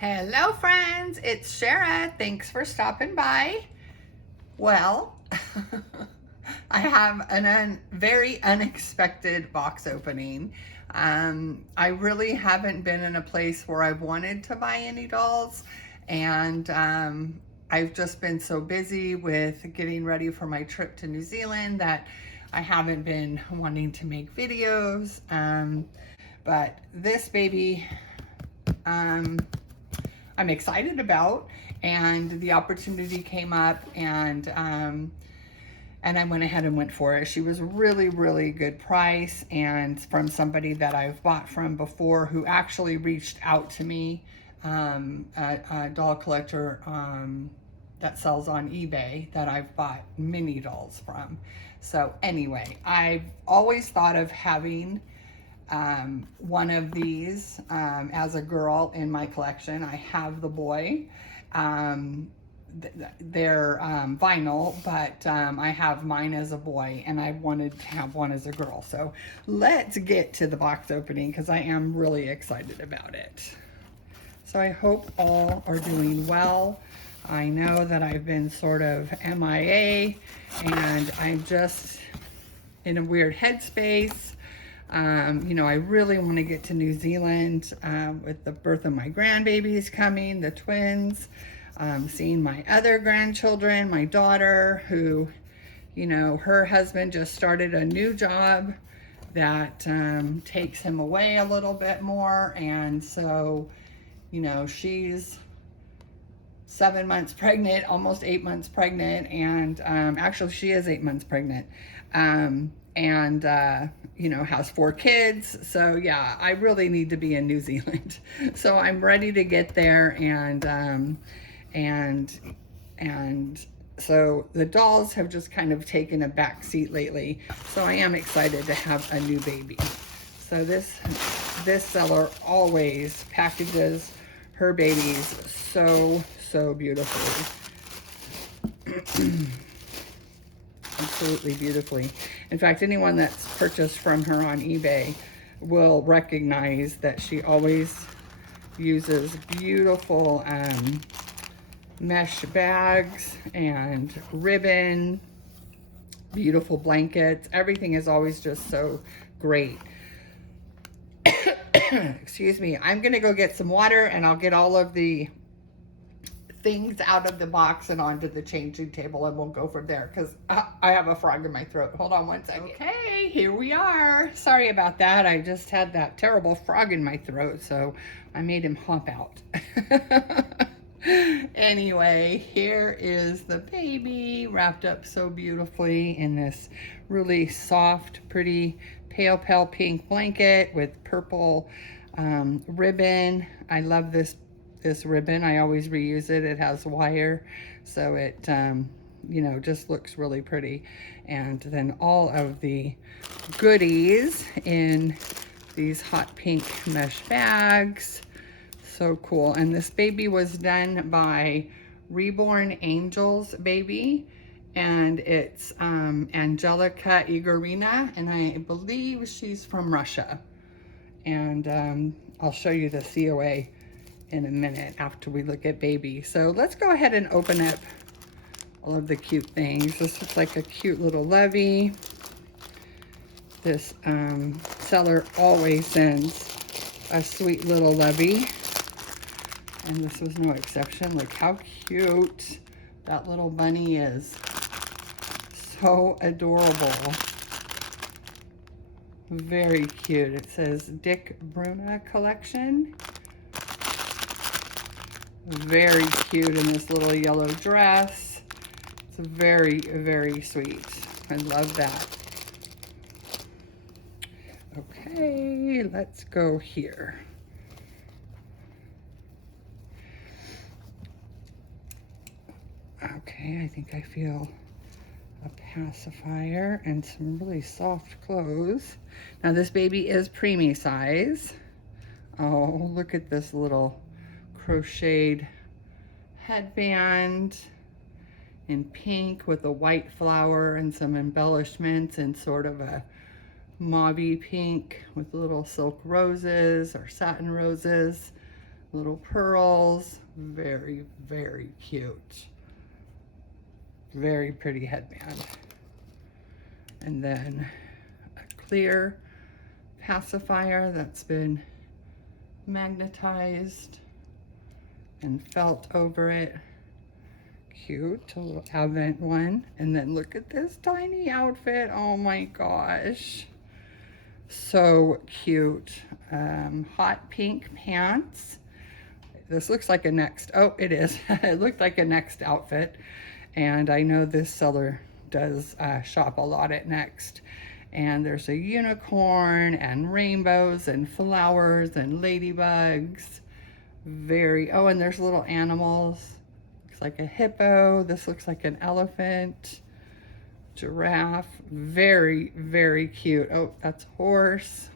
Hello friends, it's Shara. Thanks for stopping by. Well, I have a very unexpected box opening. I really haven't been in a place where I've wanted to buy any dolls, and I've just been so busy with getting ready for my trip to New Zealand that I haven't been wanting to make videos. But this baby, I'm excited about, and the opportunity came up, and I went ahead and went for it. She was really good price, and from somebody that I've bought from before, who actually reached out to me, a doll collector that sells on eBay that I've bought mini dolls from. So anyway, I've always thought of having one of these as a girl in my collection. I have the boy. They're vinyl, but I have mine as a boy, and I wanted to have one as a girl. So let's get to the box opening, because I am really excited about it. So I hope all are doing well. I know that I've been sort of MIA, and I'm just in a weird headspace. You know, I really want to get to New Zealand with the birth of my grandbabies coming, the twins, seeing my other grandchildren, my daughter, who, you know, her husband just started a new job that takes him away a little bit more. And so, you know, she's 7 months pregnant, almost 8 months pregnant, and actually she is 8 months pregnant. You know, has 4 kids. So yeah, I really need to be in New Zealand. So I'm ready to get there, and so the dolls have just kind of taken a back seat lately. So I am excited to have a new baby. So this seller always packages her babies so beautifully. Absolutely beautifully. In fact, anyone that's purchased from her on eBay will recognize that she always uses beautiful mesh bags and ribbon, beautiful blankets. Everything is always just so great. Excuse me. I'm gonna go get some water, and I'll get all of the things out of the box and onto the changing table, and we'll go from there, because I have a frog in my throat. Hold on one second. Okay, here we are. Sorry about that. I just had that terrible frog in my throat, so I made him hop out. Anyway, here is the baby wrapped up so beautifully in this really soft, pretty pale pink blanket with purple ribbon. I love this ribbon. I always reuse it. It has wire, so it you know, just looks really pretty. And then all of the goodies in these hot pink mesh bags. So cool. And this baby was done by Reborn Angels Baby, and it's Angelica Igorina, and I believe she's from Russia. And I'll show you the COA in a minute after we look at baby. So let's go ahead and open up all of the cute things. This looks like a cute little lovey. This seller always sends a sweet little lovey, and this was no exception. Look how cute that little bunny is. So adorable. Very cute. It says Dick Bruna collection. Very cute in this little yellow dress. It's very sweet. I love that. Okay, let's go here. Okay, I think I feel a pacifier and some really soft clothes. Now this baby is preemie size. Oh, look at this little crocheted headband in pink with a white flower and some embellishments, and sort of a mauvey pink with little silk roses or satin roses. Little pearls, very, very cute. Very pretty headband. And then a clear pacifier that's been magnetized and felt over it. Cute, a little Advent one. And then look at this tiny outfit. Oh my gosh. So cute. Hot pink pants. This looks like a next, oh, it is. It looked like a Next outfit. And I know this seller does shop a lot at Next. And there's a unicorn and rainbows and flowers and ladybugs. Very, oh, and there's little animals. Looks like a hippo. This looks like an elephant. Giraffe. Very, very cute. Oh, that's horse.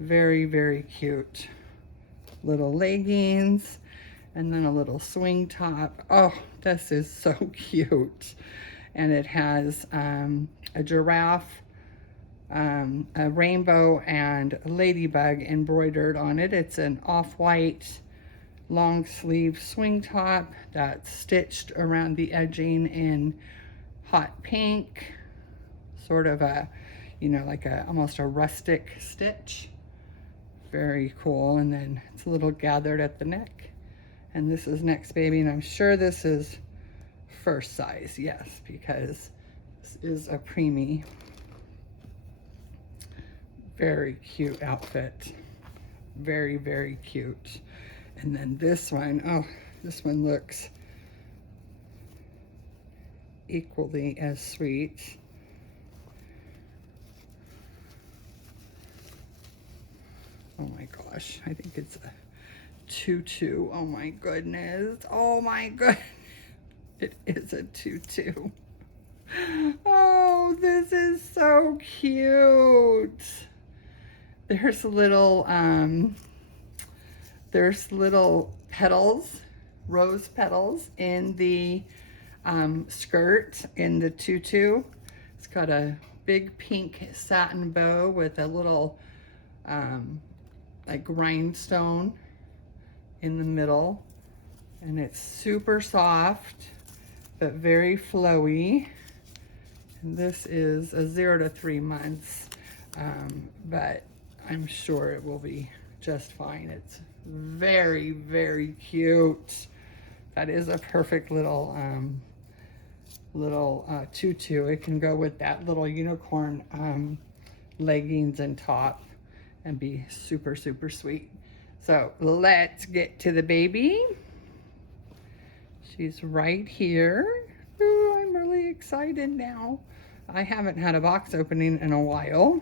Very, very cute. Little leggings. And then a little swing top. Oh, this is so cute. And it has a giraffe, a rainbow, and a ladybug embroidered on it. It's an off-white long sleeve swing top that's stitched around the edging in hot pink, sort of a, you know, like a almost a rustic stitch. Very cool. And then it's a little gathered at the neck. And this is Next Baby, and I'm sure this is first size, yes, because this is a preemie. Very cute outfit. Very, very cute. And then this one, oh, this one looks equally as sweet. Oh my gosh, I think it's a tutu. Oh my goodness. Oh my goodness. It is a tutu. Oh, this is so cute. There's little petals, rose petals in the skirt in the tutu. It's got a big pink satin bow with a little like rhinestone in the middle, and it's super soft but very flowy. And this is a 0 to 3 months, but I'm sure it will be just fine. It's very, very cute. That is a perfect little tutu. It can go with that little unicorn leggings and top and be super, super sweet. So let's get to the baby. She's right here. Ooh, I'm really excited now. I haven't had a box opening in a while.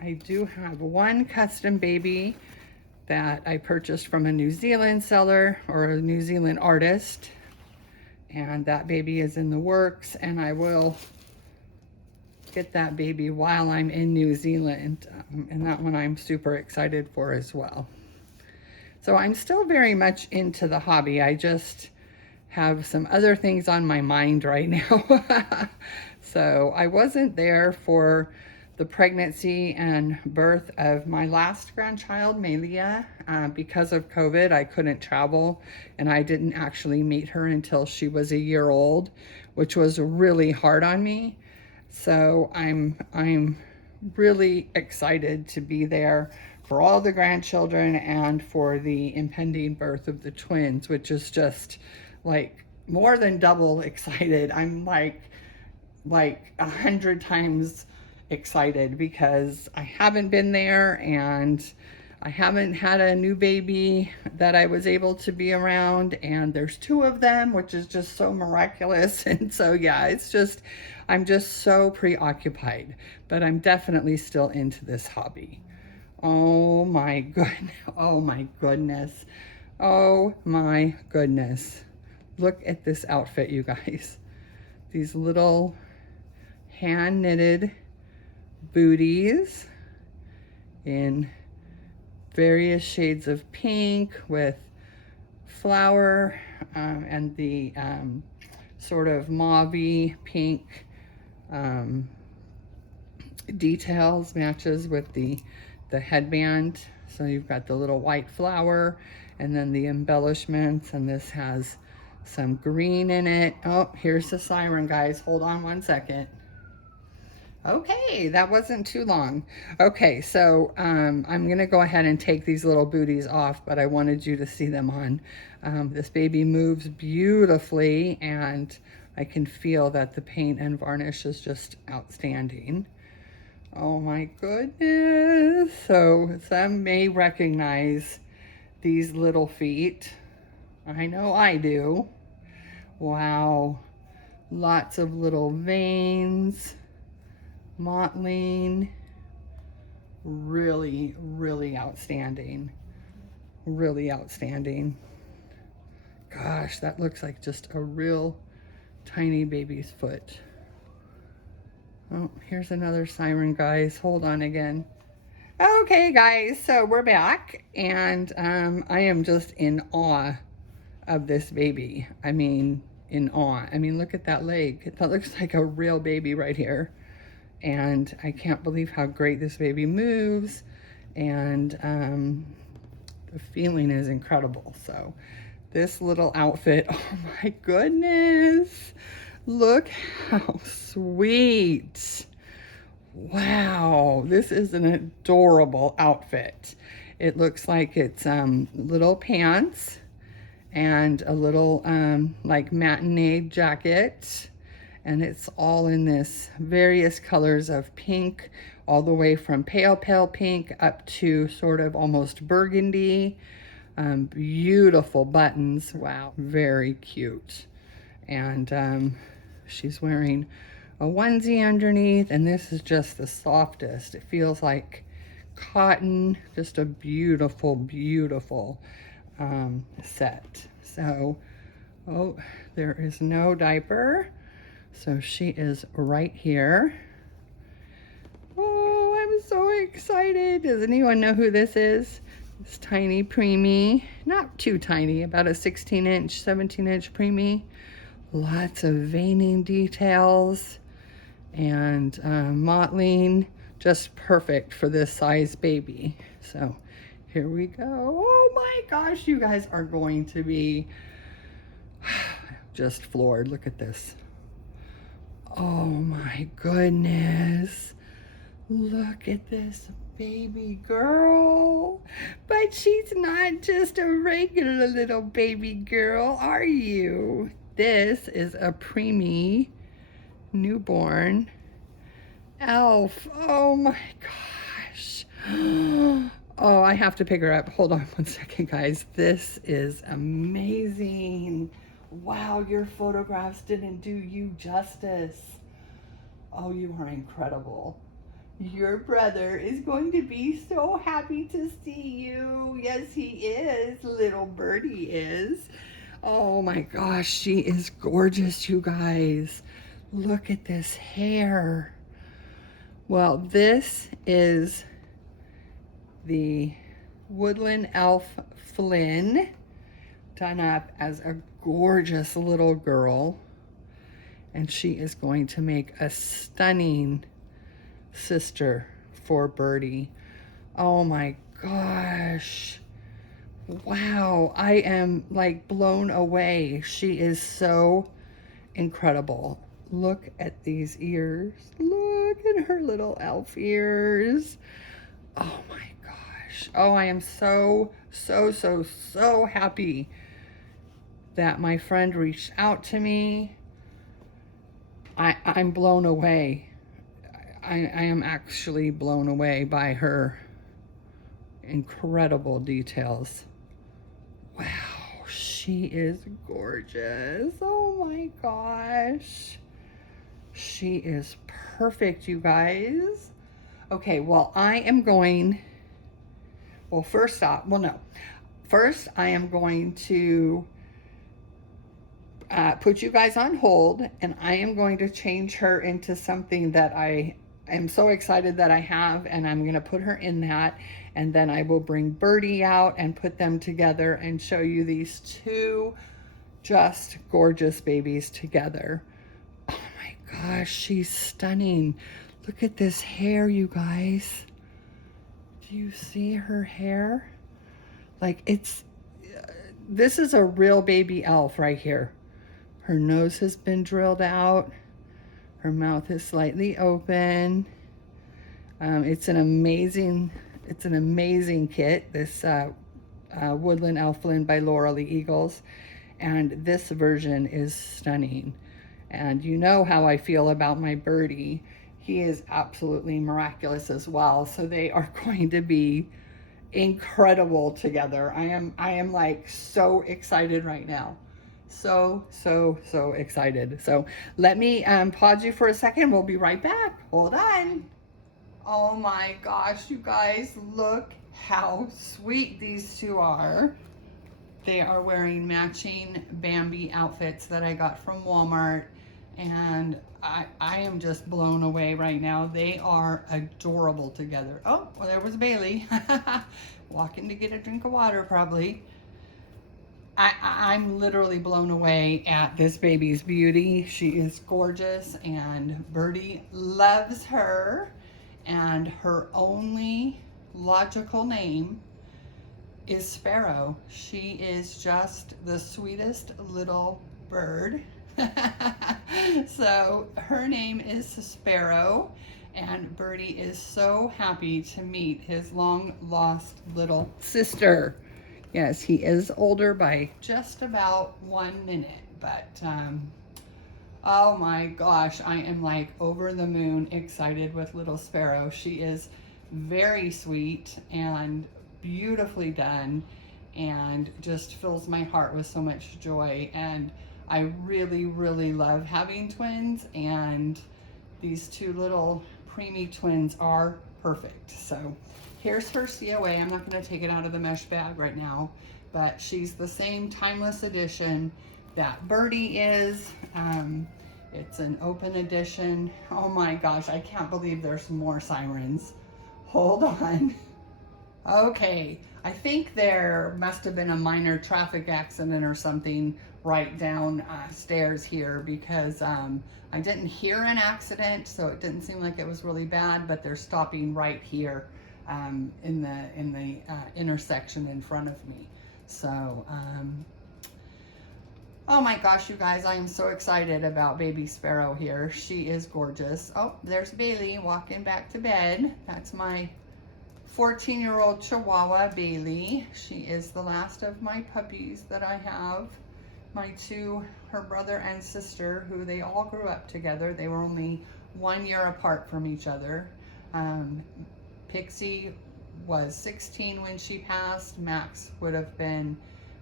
I do have one custom baby that I purchased from a New Zealand seller or a New Zealand artist. And that baby is in the works, and I will get that baby while I'm in New Zealand. And that one I'm super excited for as well. So I'm still very much into the hobby. I just have some other things on my mind right now. So I wasn't there for the pregnancy and birth of my last grandchild, Malia. Because of COVID, I couldn't travel, and I didn't actually meet her until she was a year old, which was really hard on me. So I'm really excited to be there for all the grandchildren and for the impending birth of the twins, which is just like more than double excited. I'm like 100 times excited because I haven't been there, and I haven't had a new baby that I was able to be around, and there's 2 of them, which is just so miraculous. And so yeah, it's just, I'm just so preoccupied, but I'm definitely still into this hobby. Oh my goodness. Oh my goodness. Oh my goodness. Look at this outfit, you guys. These little hand knitted booties in various shades of pink with flower and the sort of mauve-y pink details matches with the the headband. So you've got the little white flower and then the embellishments, and this has some green in it. Oh, here's the siren, guys. Hold on one second. Okay, that wasn't too long. Okay, so I'm gonna go ahead and take these little booties off, but I wanted you to see them on. This baby moves beautifully, and I can feel that the paint and varnish is just outstanding. Oh my goodness. So some may recognize these little feet. I know I do. Wow, lots of little veins. Mottling, really, really outstanding. Really outstanding. Gosh, that looks like just a real tiny baby's foot. Oh, here's another siren, guys. Hold on again. Okay, guys, so we're back, and I am just in awe of this baby. I mean, in awe. I mean, look at that leg. That looks like a real baby right here. And I can't believe how great this baby moves, and the feeling is incredible. So this little outfit, oh my goodness, look how sweet. Wow, this is an adorable outfit. It looks like it's little pants and a little like matinee jacket. And it's all in this various colors of pink, all the way from pale pink up to sort of almost burgundy. Beautiful buttons. Wow, very cute. And she's wearing a onesie underneath, and this is just the softest. It feels like cotton. Just a beautiful, beautiful set. So, oh, there is no diaper. So she is right here. Oh, I'm so excited. Does anyone know who this is? This tiny preemie. Not too tiny, about a 16-inch, 17-inch preemie. Lots of veining details and mottling. Just perfect for this size baby. So here we go. Oh my gosh, you guys are going to be just floored. Look at this. Oh my goodness. Look at this baby girl. But she's not just a regular little baby girl, are you? This is a preemie newborn elf. Oh my gosh. Oh, I have to pick her up. Hold on one second, guys. This is amazing. Wow, your photographs didn't do you justice. Oh, you are incredible. Your brother is going to be so happy to see you. Yes, he is. Little birdie is. Oh my gosh, she is gorgeous, you guys. Look at this hair. Well, this is the woodland elf Flynn, done up as a gorgeous little girl, and she is going to make a stunning sister for Birdie. Oh my gosh, wow, I am like blown away. She is so incredible. Look at these ears. Look at her little elf ears. Oh my gosh. Oh, I am so happy that my friend reached out to me. I'm blown away. I am actually blown away by her incredible details. Wow, she is gorgeous. Oh my gosh. She is perfect, you guys. Okay, well, I am going, well, first off, well, no. First, I am going to put you guys on hold, and I am going to change her into something that I am so excited that I have, and I'm going to put her in that, and then I will bring Birdie out and put them together and show you these two just gorgeous babies together. Oh my gosh, she's stunning. Look at this hair, you guys. Do you see her hair? Like this is a real baby elf right here. Her nose has been drilled out. Her mouth is slightly open. It's an amazing kit, this Woodland Elfland by Laura Lee Eagles. And this version is stunning. And you know how I feel about my birdie. He is absolutely miraculous as well. So they are going to be incredible together. I am like so excited right now. So excited. So let me pause you for a second. We'll be right back. Hold on. Oh my gosh, you guys, look how sweet these two are. They are wearing matching Bambi outfits that I got from Walmart, and I am just blown away right now. They are adorable together. Oh, well, there was Bailey. Walking to get a drink of water, probably. I'm literally blown away at this baby's beauty. She is gorgeous, and Birdie loves her, and her only logical name is Sparrow. She is just the sweetest little bird. So her name is Sparrow, and Birdie is so happy to meet his long lost little sister. Yes, he is older by just about 1 minute, but oh my gosh, I am like over the moon excited with little Sparrow. She is very sweet and beautifully done, and just fills my heart with so much joy. And I really love having twins, and these two little preemie twins are perfect. So here's her COA. I'm not going to take it out of the mesh bag right now, but she's the same timeless edition that Birdie is. It's an open edition. Oh my gosh, I can't believe there's more sirens. Hold on. Okay, I think there must have been a minor traffic accident or something right down stairs here, because I didn't hear an accident, so it didn't seem like it was really bad, but they're stopping right here in the intersection in front of me. So, oh my gosh, you guys, I am so excited about baby Sparrow here. She is gorgeous. Oh, there's Bailey walking back to bed. That's my 14-year-old Chihuahua, Bailey. She is the last of my puppies that I have. My two, her brother and sister, who they all grew up together. They were only 1 year apart from each other. Pixie was 16 when she passed. Max would have been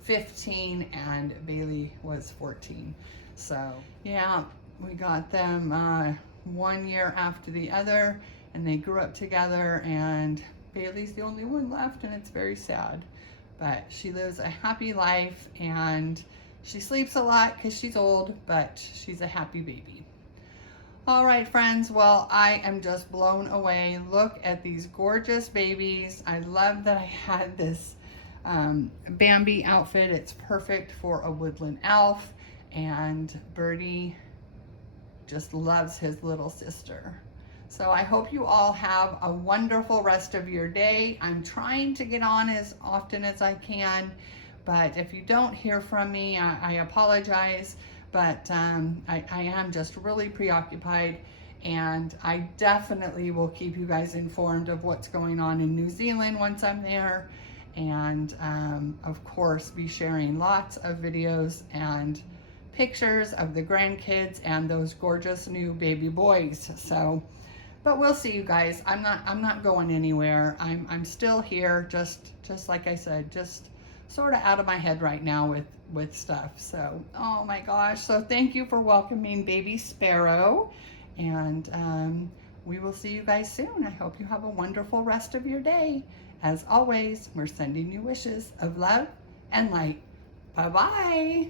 15, and Bailey was 14. So yeah, we got them 1 year after the other, and they grew up together, and Bailey's the only one left, and it's very sad. But she lives a happy life, and she sleeps a lot because she's old, but she's a happy baby. All right, friends, well, I am just blown away. Look at these gorgeous babies. I love that I had this Bambi outfit. It's perfect for a woodland elf, and Birdie just loves his little sister. So I hope you all have a wonderful rest of your day. I'm trying to get on as often as I can, but if you don't hear from me, I apologize. But I am just really preoccupied, and I definitely will keep you guys informed of what's going on in New Zealand once I'm there. And of course, be sharing lots of videos and pictures of the grandkids and those gorgeous new baby boys. So, but we'll see, you guys. I'm not going anywhere. I'm still here, just like I said, just sort of out of my head right now with stuff. So, oh my gosh. So thank you for welcoming baby Sparrow, and we will see you guys soon. I hope you have a wonderful rest of your day. As always, we're sending you wishes of love and light. Bye-bye.